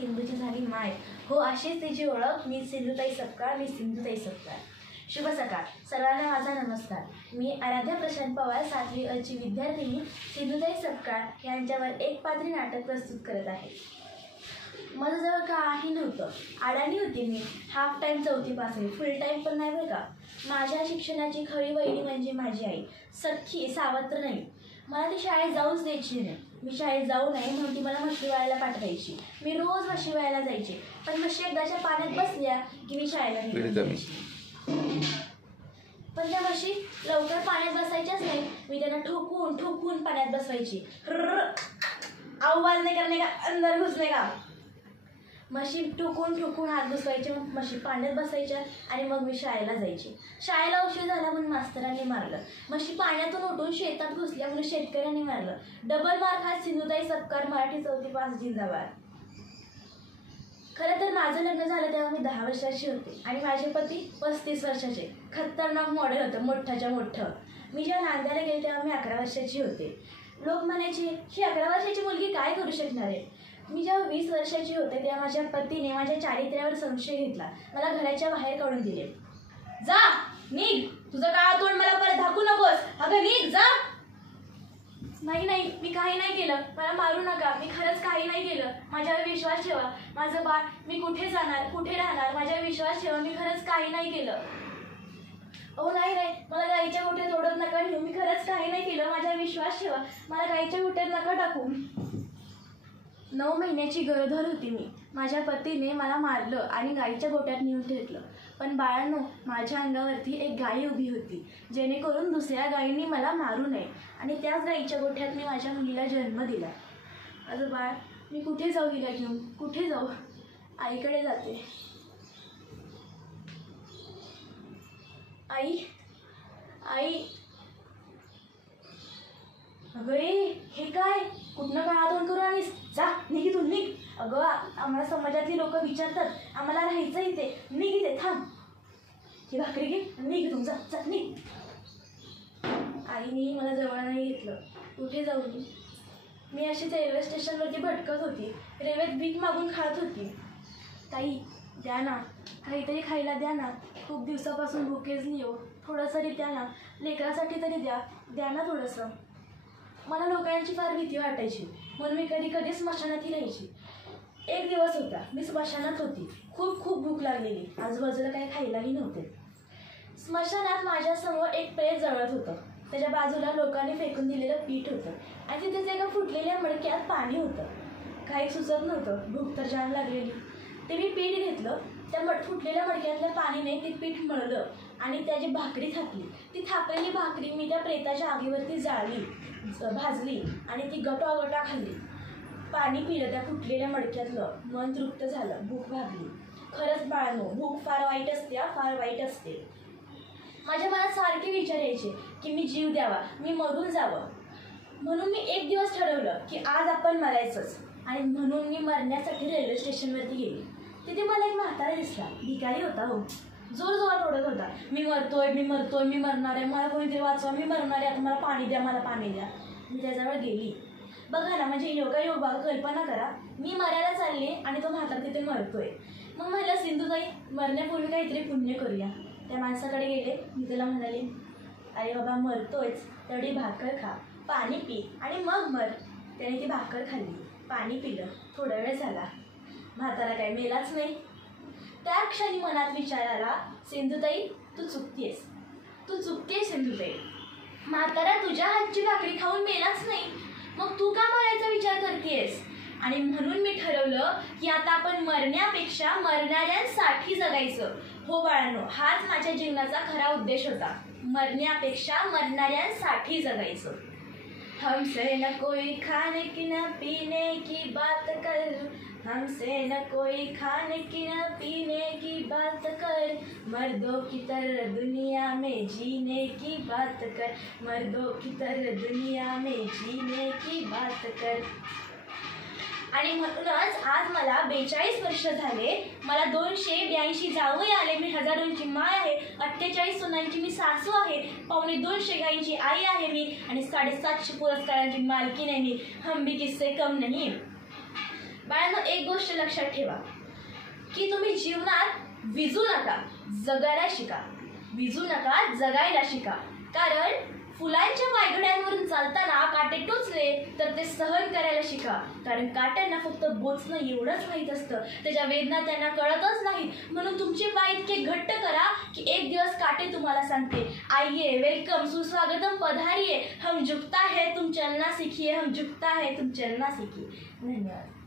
सिंधूची झाली माय हो अशीच तिची ओळख. मी सिंधुताई सपकाळ, मी सिंधुताई सपकाळ. शुभ सकाळ सर्वांना माझा नमस्कार. मी आराध्या प्रशांत पवार 7वी अ ची विद्यार्थिनी सिंधुताई सपकाळ यांच्यावर एक पात्री नाटक प्रस्तुत करत आहे. माझ्याजवळ काही नव्हतं, अडाणी होती मी. हाफ टाईम 4थी पास आहे, फुल टाईम पण नाही बरं का. माझ्या शिक्षणाची खरी वहिनी म्हणजे माझी आई, सख्खी सावत्र नाही. मला ती शाळेत जाऊच द्यायची नाही. मी शाळेत जाऊ नये म्हणून ती मला म्हशी वाळायला पाठवायची. मी रोज म्हशी वाळायला जायचे, पण म्हशी एकदाच्या पाण्यात बसल्या की मी शाळेला निघायचे. पण त्या म्हशी लवकर पाण्यात बसायच्याच नाही. मी त्यांना ठोकून ठोकून पाण्यात बसवायची. आवाज नाही करणे का, अंदर घुसणे का. म्हशी ठोकून ठोकून हात घुसवायचे, मग म्हशी पाण्यात बसायच्या आणि मग मी शाळेला जायची. शाळेला उशीर झाला म्हणून मास्तरांनी मारलं. म्हशी पाण्यातून उठून शेतात घुसल्या म्हणून शेतकऱ्यांनी मारलं. डबल मार खात सिंधुताई सपकाळ मराठी 4थी पास जिंदाबाद. खरं तर माझं लग्न झालं तेव्हा मी 10 वर्षाची होते आणि माझे पती 35 वर्षाचे. खतरनाक मॉडेल होतं, मोठ्याच्या मोठं. मी जेव्हा नांद्याला गेले तेव्हा मी 11 वर्षाची होते. लोक म्हणायचे ही 11 वर्षाची मुलगी काय करू शकणार आहे. मी जेव्हा 20 वर्षाची होते तेव्हा माझ्या पतीने माझ्या चारित्र्यावर संशय घेतला. मला घराच्या बाहेर काढून दिले. जा निघ, तुझं काळं तोंड मला परत दाखवू नकोस. अगं निघ जा. नाही नाही, मी काही नाही केलं, मला मारू नका. मी खरंच काही नाही केलं. माझ्यावर विश्वास ठेवा. माझं बाळ, मी कुठे जाणार, कुठे राहणार, माझ्यावर विश्वास ठेवा. मी खरंच काही नाही केलं. अहो नाही नाही, मला गाईच्या गोठ्यात ओढत नका नेऊ. मी खरंच काही नाही केलं. माझ्यावर विश्वास ठेवा. मला गाईच्या गोठ्यात नका टाकू. 9 महिन्याची गरोदर होती मी. माझ्या पतीने मला मारलं आणि गाईच्या गोठ्यात नेऊन ठेवलं. पण बाळांनो, माझ्या अंगावरती एक गाई उभी होती, जेणेकरून दुसऱ्या गाईंनी मला मारू नये. आणि त्याच गाईच्या गोठ्यात मी माझ्या मुलीला जन्म दिला. माझं बाळ, मी कुठे जाऊ हिला घेऊन, कुठे जाऊ. आईकडे जाते. आई आई. अगं हे काय, कुठनं काळा तोंड करून आणलीस. जा निघ इथून, निघ. अगं आम्हाला समाजातली लोक विचारतात, आम्हाला राहायचं इथे. निघ इथे, थांब. ही भाकरी घे, निघ इथून, जा जा निघ. आईने मला जवळ नाही घेतलं. कुठे जाऊ मी अशीच रेल्वे स्टेशनवरती भटकत होती. रेल्वेत भीक मागून खात होती. ताई द्या ना, काहीतरी खायला द्या ना. खूप दिवसापासून भुकेजली हो. थोडंसं तरी द्या ना, लेकरासाठी तरी द्या ना थोडंसं. मला लोकांची फार भीती वाटायची म्हणून मी कधी कधी स्मशानातही राहायची. एक दिवस होता, मी स्मशानात होती. खूप खूप भूक लागलेली. आजूबाजूला काही खायलाही नव्हते. स्मशानात माझ्यासमोर एक प्रेत जळत होतं. त्याच्या बाजूला लोकांनी फेकून दिलेलं पीठ होतं आणि तिथेच एका फुटलेल्या मडक्यात पाणी होतं. काही सुचत नव्हतं, भूक तर जाम लागलेली. ते मी पीठ घेतलं. त्या फुटलेल्या मडक्यातल्या पाणीने ते पीठ मळलं आणि त्याची भाकरी थापली. ती थापलेली भाकरी मी त्या प्रेताच्या आगीवरती जाळली, भाजली आणि ती गटा खाल्ली. पाणी पिलं त्या फुटलेल्या मडक्यातलं. मन तृप्त झालं, भूक भागली. खरंच बाळांनो, भूक फार वाईट असते, फार वाईट असते. माझ्या मनात सारखे विचार यायचे की मी जीव द्यावा, मी मरून जावं. म्हणून मी एक दिवस ठरवलं की आज आपण मरायचंच. आणि म्हणून मी मरण्यासाठी रेल्वे स्टेशनवरती गेली. तिथे मला एक म्हातारा दिसला. भिकारी होता हो. जोरजोरात ओढत होता, मी मरतोय, मी मरतोय, मी मरणार आहे, मला कोणीतरी वाचवा, मी मरणार आहे, आता मला पाणी द्या, मला पाणी द्या. मी त्याच्यावर गेली. बघा ना, म्हणजे योगायोग कल्पना करा, मी मरायला चालले आणि तो म्हातारा तिथे मरतोय. मग म्हटलं सिंधुताई, मरण्यापूर्वी काहीतरी पुण्य करूया. त्या माणसाकडे गेले. मी त्याला म्हणाले, अरे बाबा मरतोयच, तेवढी भाकर खा, पाणी पी आणि मग मर. त्याने ती भाकर खाल्ली, पाणी पिलं. थोडा वेळ झाला, म्हातारा काय मेलाच नाही. त्या क्षणी मनात विचार आला, सिंधुताई तू चुकतेस, तू चुकतेस सिंधुताई. म्हातारा तुझ्या हातची भाकरी खाऊन मेलाच नाही, मग तू का मरायचा विचार करतेस. आणि म्हणून मी ठरवलं की आता आपण मरण्यापेक्षा मरणाऱ्यांसाठी जगायचं. हो बाळांनो, हाच माझ्या जीवनाचा खरा उद्देश होता, मरण्यापेक्षा मरणाऱ्यांसाठी जगायचं. हमसे न कोई खाने की न पीने की बात कर, हमसे न कोई खाने की न पीने की बात कर, मर्दों की तरह दुनिया में जीने की बात कर, मर्दों की तरह दुनिया में जीने की बात कर. आणि म्हणूनच आज मला 42 वर्ष झाले. मला 282 जावई आले. मी हजारोंची माय आहे. 48 सुनांची मी सासू आहे. 250 गायींची आई आहे मी. आणि 750 पुरस्कारांची मालकीण आहे मी. हम भी किससे कम नहीं. बाळांनो, एक गोष्ट लक्षात ठेवा की तुम्ही जीवनात विजू नका, जगायला शिका. विजू नका, जगायला शिका. कारण फुलांच्या वायगड्यांवरून चालताना काटे टोचले तर ते सहन करायला शिका. कारण काट्यांना फक्त बोचणं एवढंच माहीत असतं, त्याच्या वेदना त्यांना कळतच नाहीत. म्हणून तुमचे पाय इतके घट्ट करा की एक दिवस काटे तुम्हाला सांगते, आइये, वेलकम, सुस्वागतम, पधारिये, हम झुकता है तुम चलना सीखिए, हम झुकता है तुम चलना सीखिए. धन्यवाद.